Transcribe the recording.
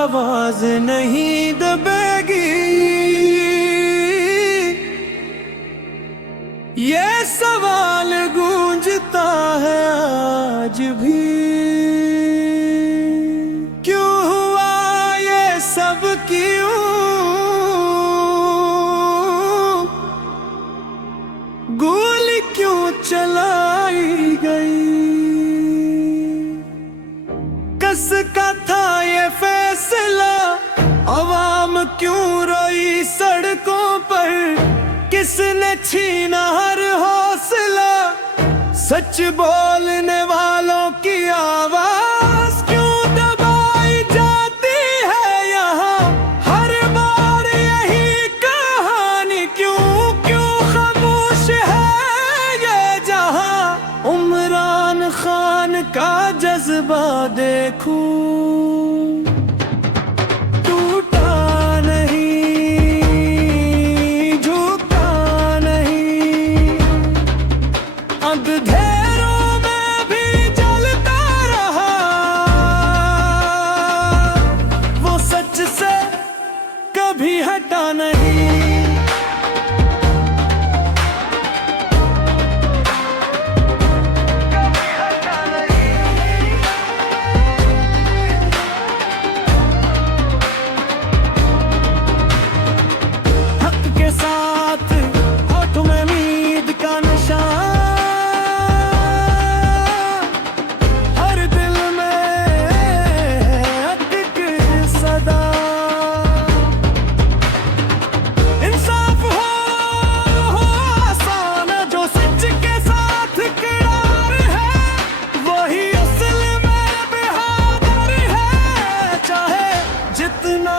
आवाज नहीं दबेगी, ये सवाल गूंजता है आज भी। क्यों हुआ ये सब, क्यों गोली क्यों चलाई गई? किसका था ये फैसला, अवाम क्यों रोई सड़कों पर? किसने छीना हर हौसला, सच बोलने वालों की आवाज क्यों दबाई जाती है यहाँ? हर बार यही कहानी, क्यों क्यों खामोश है ये जहाँ? उमरान खान का जज्बा देखूं, टूटा नहीं, झुका नहीं, अंधेरों में भी जलता रहा। वो सच से कभी हटा नहीं। जितना